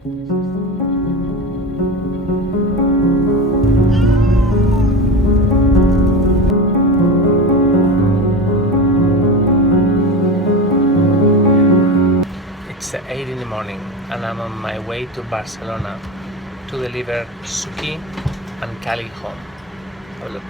It's 8 in the morning and I'm on my way to Barcelona to deliver SUKI and KALI home. Have a look.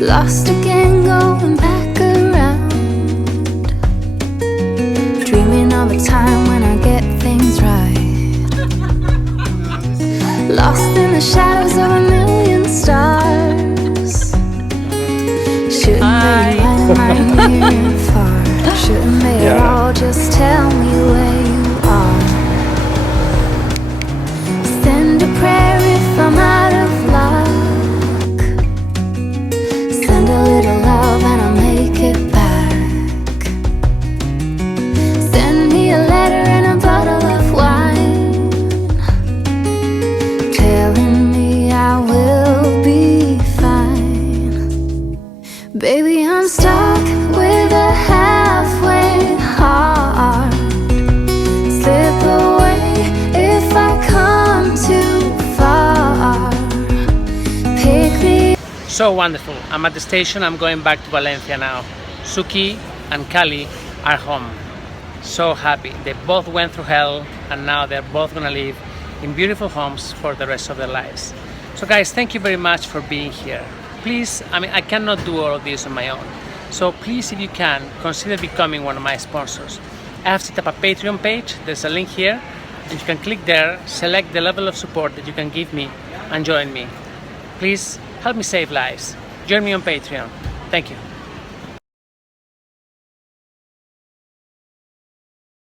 Lost again, going back around, dreaming of a time when I get things right. Lost in the shadows of a million stars. Shouldn't be lying right near and far. Shouldn't they all just tell me where you are? Send a prayer if I'm out of luck. Send a little love and I'll make it back. Send me a letter and a bottle of wine, telling me I will be fine. Baby, I'm stuck with a halfway heart. Slip away if I come too far. Pick me. So wonderful. I'm at the station. I'm going back to Valencia now. SUKI and KALI are home. So happy. They both went through hell and now they're both gonna live in beautiful homes for the rest of their lives. So guys, thank you very much for being here. Please, I cannot do all of this on my own. So please, if you can, consider becoming one of my sponsors. I have set up a Patreon page. There's a link here and you can click there, select the level of support that you can give me and join me. Please help me save lives. Join me on Patreon. Thank you.